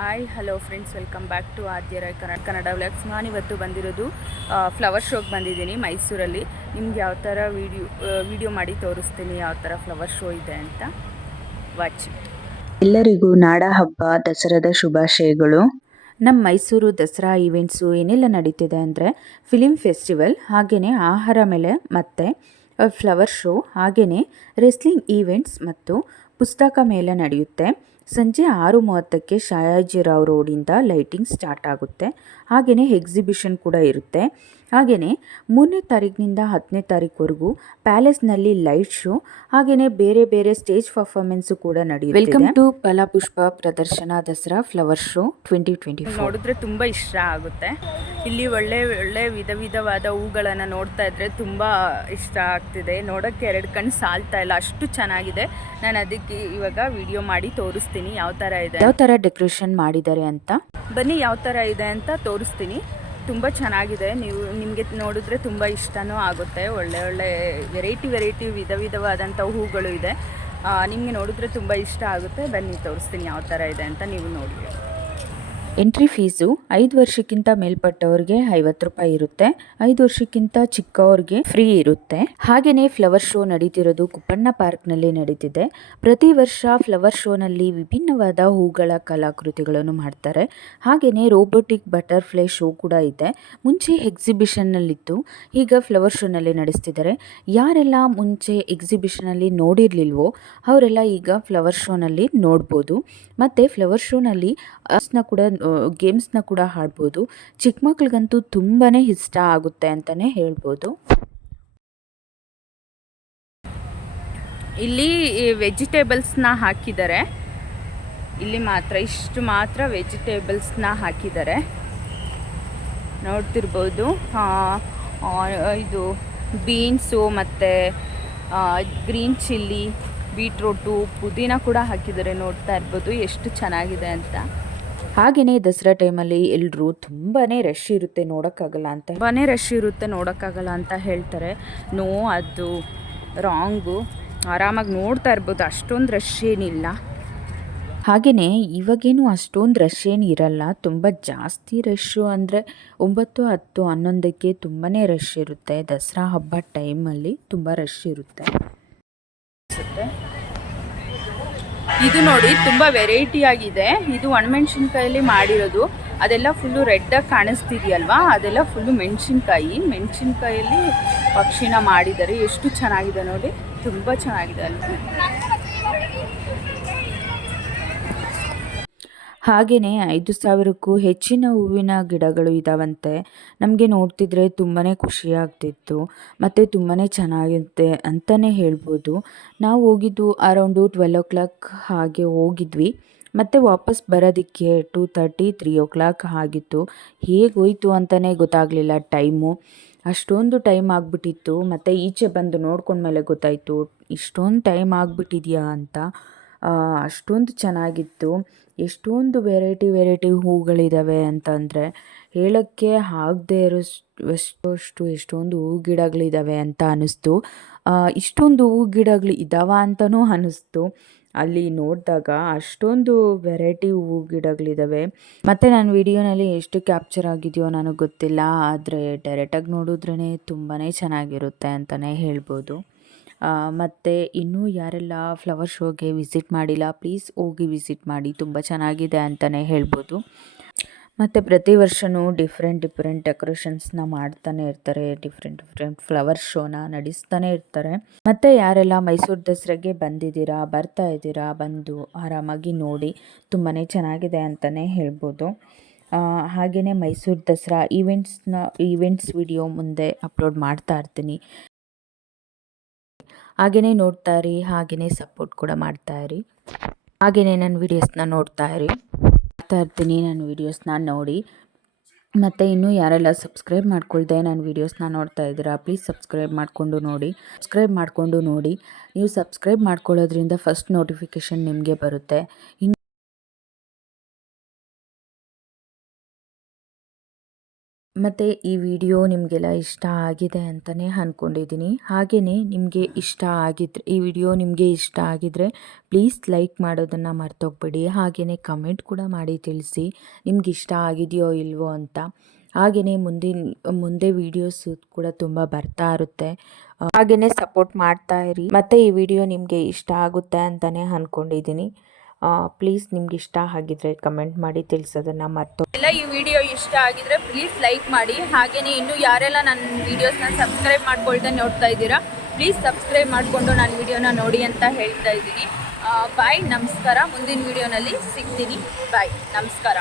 Hi hello friends, welcome back to Aadya Rai Kannada vlogs. ನಾನಿವತ್ತು ಬಂದಿರೋದು flower ಶೋಗೆ ಬಂದಿದ್ದೀನಿ ಮೈಸೂರಲ್ಲಿ. ನಿಮ್ಗೆ ಯಾವ ಥರ ವಿಡಿಯೋ ಮಾಡಿ ತೋರಿಸ್ತೀನಿ ಯಾವ ಥರ ಫ್ಲವರ್ ಶೋ ಇದೆ ಅಂತ. ವಾಚ್. ಎಲ್ಲರಿಗೂ ನಾಡ ಹಬ್ಬ ದಸರಾದ ಶುಭಾಶಯಗಳು. ನಮ್ಮ ಮೈಸೂರು ದಸರಾ ಈವೆಂಟ್ಸು ಏನೆಲ್ಲ ನಡೀತಿದೆ ಅಂದರೆ ಫಿಲಿಮ್ ಫೆಸ್ಟಿವಲ್, ಹಾಗೆಯೇ ಆಹಾರ ಮೇಲೆ ಮತ್ತು ಫ್ಲವರ್ ಶೋ, ಹಾಗೆಯೇ ರೆಸ್ಲಿಂಗ್ ಈವೆಂಟ್ಸ್ ಮತ್ತು ಪುಸ್ತಕ ಮೇಲೆ ನಡೆಯುತ್ತೆ. ಸಂಜೆ 6:30ಕ್ಕೆ ಶಾಯಾಜಿರಾವ್ ರೋಡಿಂದ ಲೈಟಿಂಗ್ ಸ್ಟಾರ್ಟ್ ಆಗುತ್ತೆ. ಹಾಗೆಯೇ ಎಕ್ಸಿಬಿಷನ್ ಕೂಡ ಇರುತ್ತೆ. ಹಾಗೆಯೇ 3ನೇ ತಾರೀಕಿನಿಂದ 10ನೇ ತಾರೀಕುವರೆಗೂ ಪ್ಯಾಲೇಸ್ನಲ್ಲಿ ಲೈಟ್ ಶೋ, ಹಾಗೆಯೇ ಬೇರೆ ಬೇರೆ ಸ್ಟೇಜ್ ಪರ್ಫಾರ್ಮೆನ್ಸು ಕೂಡ ನಡೆಯುತ್ತೆ. ವೆಲ್ಕಮ್ ಟು ಫಲಪುಷ್ಪ ಪ್ರದರ್ಶನ ದಸರಾ ಫ್ಲವರ್ ಶೋ 2024. ನೋಡಿದ್ರೆ ತುಂಬ ಇಷ್ಟ ಆಗುತ್ತೆ. ಇಲ್ಲಿ ಒಳ್ಳೆ ಒಳ್ಳೆ ವಿಧವಾದ ಹೂಗಳನ್ನು ನೋಡ್ತಾ ಇದ್ರೆ ತುಂಬ ಇಷ್ಟ ಆಗ್ತಿದೆ. ನೋಡೋಕ್ಕೆ 2 ಕಣ್ಣು ಸಾಲ್ತಾ ಇಲ್ಲ, ಅಷ್ಟು ಚೆನ್ನಾಗಿದೆ. ನಾನು ಅದಕ್ಕೆ ಇವಾಗ ವಿಡಿಯೋ ಮಾಡಿ ತೋರಿಸ್ತೀನಿ ಯಾವ ಥರ ಇದೆ, ಯಾವ ಥರ ಡೆಕೋರೇಷನ್ ಮಾಡಿದ್ದಾರೆ ಅಂತ. ಬನ್ನಿ ಯಾವ ಥರ ಇದೆ ಅಂತ ತೋರಿಸ್ತೀನಿ. ತುಂಬ ಚೆನ್ನಾಗಿದೆ. ನಿಮಗೆ ನೋಡಿದ್ರೆ ತುಂಬ ಇಷ್ಟನೂ ಆಗುತ್ತೆ. ಒಳ್ಳೆ ಒಳ್ಳೆ ವೆರೈಟಿ ವಿಧವಾದಂಥ ಹೂಗಳು ಇದೆ. ನಿಮಗೆ ನೋಡಿದ್ರೆ ತುಂಬ ಇಷ್ಟ ಆಗುತ್ತೆ. ಬನ್ನಿ ತೋರಿಸ್ತೀನಿ ಯಾವ ಥರ ಇದೆ ಅಂತ, ನೀವು ನೋಡಿ. ಎಂಟ್ರಿ ಫೀಸು 5 ವರ್ಷಕ್ಕಿಂತ ಮೇಲ್ಪಟ್ಟವ್ರಿಗೆ 50 ರೂಪಾಯಿ ಇರುತ್ತೆ. 5 ವರ್ಷಕ್ಕಿಂತ ಚಿಕ್ಕವ್ರಿಗೆ ಫ್ರೀ ಇರುತ್ತೆ. ಹಾಗೆಯೇ ಫ್ಲವರ್ ಶೋ ನಡೀತಿರೋದು ಕುಪ್ಪಣ್ಣ ಪಾರ್ಕ್ನಲ್ಲಿ ನಡೀತಿದೆ. ಪ್ರತಿ ವರ್ಷ ಫ್ಲವರ್ ಶೋನಲ್ಲಿ ವಿಭಿನ್ನವಾದ ಹೂಗಳ ಕಲಾಕೃತಿಗಳನ್ನು ಮಾಡ್ತಾರೆ. ಹಾಗೆಯೇ ರೋಬೋಟಿಕ್ ಬಟರ್ಫ್ಲೈ ಶೋ ಕೂಡ ಇದೆ. ಮುಂಚೆ ಎಕ್ಸಿಬಿಷನ್ನಲ್ಲಿತ್ತು, ಈಗ ಫ್ಲವರ್ ಶೋನಲ್ಲಿ ನಡೆಸ್ತಿದ್ದಾರೆ. ಯಾರೆಲ್ಲ ಮುಂಚೆ ಎಕ್ಸಿಬಿಷನಲ್ಲಿ ನೋಡಿರಲಿಲ್ವೋ ಅವರೆಲ್ಲ ಈಗ ಫ್ಲವರ್ ಶೋನಲ್ಲಿ ನೋಡ್ಬೋದು. ಮತ್ತು ಫ್ಲವರ್ ಶೋನಲ್ಲಿ ಗೇಮ್ಸ್ನ ಕೂಡ ಆಡ್ಬೋದು. ಚಿಕ್ಕ ಮಕ್ಳಿಗಂತೂ ತುಂಬಾ ಇಷ್ಟ ಆಗುತ್ತೆ ಅಂತಲೇ ಹೇಳ್ಬೋದು. ಇಲ್ಲಿ ವೆಜಿಟೇಬಲ್ಸ್ನ ಹಾಕಿದ್ದಾರೆ. ಇಲ್ಲಿ ಇಷ್ಟು ಮಾತ್ರ ವೆಜಿಟೇಬಲ್ಸ್ನ ಹಾಕಿದ್ದಾರೆ. ನೋಡ್ತಿರ್ಬೋದು. ಇದು ಬೀನ್ಸು ಮತ್ತು ಗ್ರೀನ್ ಚಿಲ್ಲಿ, ಬೀಟ್ರೂಟು, ಪುದೀನ ಕೂಡ ಹಾಕಿದ್ದಾರೆ. ನೋಡ್ತಾ ಇರ್ಬೋದು ಎಷ್ಟು ಚೆನ್ನಾಗಿದೆ ಅಂತ. ಹಾಗೆಯೇ ದಸರಾ ಟೈಮಲ್ಲಿ ಎಲ್ಲರೂ ತುಂಬಾ ರಶ್ ಇರುತ್ತೆ, ನೋಡೋಕ್ಕಾಗಲ್ಲ ಅಂತ ಹೇಳ್ತಾರೆ. ನೋ, ಅದು ರಾಂಗು. ಆರಾಮಾಗಿ ನೋಡ್ತಾ ಇರ್ಬೋದು, ಅಷ್ಟೊಂದು ರಶ್ ಏನಿಲ್ಲ. ಹಾಗೆಯೇ ಇವಾಗೇನು ಅಷ್ಟೊಂದು ರಶ್ ಏನು ಇರಲ್ಲ. ತುಂಬ ಜಾಸ್ತಿ ರಶ್ಶು ಅಂದರೆ 9, 10, 11ಕ್ಕೆ ತುಂಬಾ ರಶ್ ಇರುತ್ತೆ. ದಸರಾ ಹಬ್ಬ ಟೈಮಲ್ಲಿ ತುಂಬ ರಶ್ ಇರುತ್ತೆ. ಇದು ನೋಡಿ ತುಂಬ ವೆರೈಟಿ ಆಗಿದೆ. ಇದು ಒಣಮೆಣ್ಸಿನ್ಕಾಯಲ್ಲಿ ಮಾಡಿರೋದು. ಅದೆಲ್ಲ ಫುಲ್ಲು ರೆಡ್ಡಾಗಿ ಕಾಣಿಸ್ತಿದೆಯಲ್ವಾ, ಅದೆಲ್ಲ ಫುಲ್ಲು ಮೆಣಸಿನ್ಕಾಯಲ್ಲಿ ಪಕ್ಷಿನ ಮಾಡಿದ್ದಾರೆ. ಎಷ್ಟು ಚೆನ್ನಾಗಿದೆ ನೋಡಿ, ತುಂಬ ಚೆನ್ನಾಗಿದೆ ಅಲ್ವಾ. ಹಾಗೆಯೇ 5,000ಕ್ಕೂ ಹೆಚ್ಚಿನ ಹೂವಿನ ಗಿಡಗಳು ಇದ್ದಾವಂತೆ. ನಮಗೆ ನೋಡ್ತಿದ್ರೆ ತುಂಬಾ ಖುಷಿಯಾಗ್ತಿತ್ತು ಮತ್ತು ತುಂಬಾ ಚೆನ್ನಾಗಿರುತ್ತೆ ಅಂತಲೇ ಹೇಳ್ಬೋದು. ನಾವು ಹೋಗಿದ್ದು ಅರೌಂಡು 12 o'clock ಹಾಗೆ ಹೋಗಿದ್ವಿ. ಮತ್ತು ವಾಪಸ್ ಬರೋದಕ್ಕೆ 2:30, 3 o'clock ಆಗಿತ್ತು. ಹೇಗೆ ಹೋಯ್ತು ಅಂತಲೇ ಗೊತ್ತಾಗಲಿಲ್ಲ ಟೈಮು. ಅಷ್ಟೊಂದು ಟೈಮ್ ಆಗಿಬಿಟ್ಟಿತ್ತು. ಮತ್ತು ಈಚೆ ಬಂದು ನೋಡ್ಕೊಂಡ್ಮೇಲೆ ಗೊತ್ತಾಯಿತು ಇಷ್ಟೊಂದು ಟೈಮ್ ಆಗಿಬಿಟ್ಟಿದೆಯಾ ಅಂತ. ಅಷ್ಟೊಂದು ಚೆನ್ನಾಗಿತ್ತು. ಎಷ್ಟೊಂದು ವೆರೈಟಿ ಹೂಗಳಿದ್ದಾವೆ ಅಂತಂದರೆ ಹೇಳೋಕ್ಕೆ ಆಗದೆ ಇರೋಷ್ಟು ಎಷ್ಟೊಂದು ಹೂ ಗಿಡಗಳಿದ್ದಾವೆ ಅಂತ ಅನ್ನಿಸ್ತು. ಇಷ್ಟೊಂದು ಹೂ ಗಿಡಗಳು ಇದ್ದಾವ ಅಂತಲೂ ಅನ್ನಿಸ್ತು ಅಲ್ಲಿ ನೋಡಿದಾಗ. ಅಷ್ಟೊಂದು ವೆರೈಟಿ ಹೂ ಗಿಡಗಳಿದ್ದಾವೆ. ಮತ್ತು ನನ್ನ ವಿಡಿಯೋನಲ್ಲಿ ಎಷ್ಟು ಕ್ಯಾಪ್ಚರ್ ಆಗಿದೆಯೋ ನನಗೆ ಗೊತ್ತಿಲ್ಲ, ಆದರೆ ಡೈರೆಕ್ಟಾಗಿ ನೋಡಿದ್ರೇ ತುಂಬಾ ಚೆನ್ನಾಗಿರುತ್ತೆ ಅಂತಲೇ ಹೇಳ್ಬೋದು. ಮತ್ತು ಇನ್ನೂ ಯಾರೆಲ್ಲ ಫ್ಲವರ್ ಶೋಗೆ ವಿಸಿಟ್ ಮಾಡಿಲ್ಲ, ಪ್ಲೀಸ್ ಹೋಗಿ ವಿಸಿಟ್ ಮಾಡಿ, ತುಂಬ ಚೆನ್ನಾಗಿದೆ ಅಂತಲೇ ಹೇಳ್ಬೋದು. ಮತ್ತು ಪ್ರತಿ ವರ್ಷವೂ ಡಿಫ್ರೆಂಟ್ ಡೆಕೋರೇಷನ್ಸ್ನ ಮಾಡ್ತಾನೆ ಇರ್ತಾರೆ. ಡಿಫ್ರೆಂಟ್ ಫ್ಲವರ್ ಶೋನ ನಡೆಸ್ತಾನೆ ಇರ್ತಾರೆ. ಮತ್ತು ಯಾರೆಲ್ಲ ಮೈಸೂರು ದಸರಾಗೆ ಬರ್ತಾ ಇದ್ದೀರಾ, ಬಂದು ಆರಾಮಾಗಿ ನೋಡಿ, ತುಂಬಾ ಚೆನ್ನಾಗಿದೆ ಅಂತಲೇ ಹೇಳ್ಬೋದು. ಹಾಗೆಯೇ ಮೈಸೂರು ದಸರಾ ಈವೆಂಟ್ಸ್ ವಿಡಿಯೋ ಮುಂದೆ ಅಪ್ಲೋಡ್ ಮಾಡ್ತಾ ಇರ್ತೀನಿ. ಹಾಗೆಯೇ ನೋಡ್ತಾ ಇರಿ, ಹಾಗೆಯೇ ಸಪೋರ್ಟ್ ಕೂಡ ಮಾಡ್ತಾ ಇರಿ. ಹಾಗೆಯೇ ನನ್ನ ವೀಡಿಯೋಸ್ನ ನೋಡ್ತಾ ಇರ್ತೀನಿ. ನನ್ನ ವೀಡಿಯೋಸ್ನ ನೋಡಿ. ಮತ್ತು ಇನ್ನೂ ಯಾರೆಲ್ಲ ಸಬ್ಸ್ಕ್ರೈಬ್ ಮಾಡ್ಕೊಳ್ದೆ ನನ್ನ ವೀಡಿಯೋಸ್ನ ನೋಡ್ತಾ ಇದ್ದೀರಾ, ಪ್ಲೀಸ್ ಸಬ್ಸ್ಕ್ರೈಬ್ ಮಾಡಿಕೊಂಡು ನೋಡಿ. ನೀವು ಸಬ್ಸ್ಕ್ರೈಬ್ ಮಾಡ್ಕೊಳ್ಳೋದ್ರಿಂದ ಫಸ್ಟ್ ನೋಟಿಫಿಕೇಷನ್ ನಿಮಗೆ ಬರುತ್ತೆ. ಮತ್ತು ಈ ವಿಡಿಯೋ ನಿಮಗೆಲ್ಲ ಇಷ್ಟ ಆಗಿದೆ ಅಂತಲೇ ಅಂದ್ಕೊಂಡಿದ್ದೀನಿ. ಹಾಗೆಯೇ ನಿಮಗೆ ಇಷ್ಟ ಆಗಿದ್ದರೆ ಈ ವಿಡಿಯೋ ನಿಮಗೆ ಇಷ್ಟ ಆಗಿದ್ದರೆ ಪ್ಲೀಸ್ ಲೈಕ್ ಮಾಡೋದನ್ನು ಮರ್ತೋಗ್ಬೇಡಿ. ಹಾಗೆಯೇ ಕಮೆಂಟ್ ಕೂಡ ಮಾಡಿ ತಿಳಿಸಿ ನಿಮ್ಗೆ ಇಷ್ಟ ಆಗಿದೆಯೋ ಇಲ್ವೋ ಅಂತ. ಹಾಗೆಯೇ ಮುಂದೆ ವೀಡಿಯೋಸ್ ಕೂಡ ತುಂಬ ಬರ್ತಾ ಇರುತ್ತೆ. ಹಾಗೆಯೇ ಸಪೋರ್ಟ್ ಮಾಡ್ತಾ ಇರಿ. ಮತ್ತು ಈ ವಿಡಿಯೋ ನಿಮಗೆ ಇಷ್ಟ ಆಗುತ್ತೆ ಅಂತಲೇ ಅಂದ್ಕೊಂಡಿದ್ದೀನಿ. ಪ್ಲೀಸ್ ನಿಮ್ಗೆ ಇಷ್ಟ ಆಗಿದ್ರೆ ಕಮೆಂಟ್ ಮಾಡಿ ತಿಳಿಸೋದನ್ನು ಎಲ್ಲ ಈ ವಿಡಿಯೋ ಇಷ್ಟ ಆಗಿದ್ರೆ ಪ್ಲೀಸ್ ಲೈಕ್ ಮಾಡಿ. ಹಾಗೆಯೇ ಇನ್ನೂ ಯಾರೆಲ್ಲ ನನ್ನ ವೀಡಿಯೋಸ್ನ ಸಬ್ಸ್ಕ್ರೈಬ್ ಮಾಡ್ಕೊಳ್ತಾ ನೋಡ್ತಾ ಇದ್ದೀರಾ ಪ್ಲೀಸ್ ಸಬ್ಸ್ಕ್ರೈಬ್ ಮಾಡಿಕೊಂಡು ನನ್ನ ವಿಡಿಯೋನ ನೋಡಿ ಅಂತ ಹೇಳ್ತಾ ಇದ್ದೀನಿ. ಬಾಯ್, ನಮಸ್ಕಾರ. ಮುಂದಿನ ವಿಡಿಯೋನಲ್ಲಿ ಸಿಗ್ತೀನಿ. ಬಾಯ್, ನಮಸ್ಕಾರ.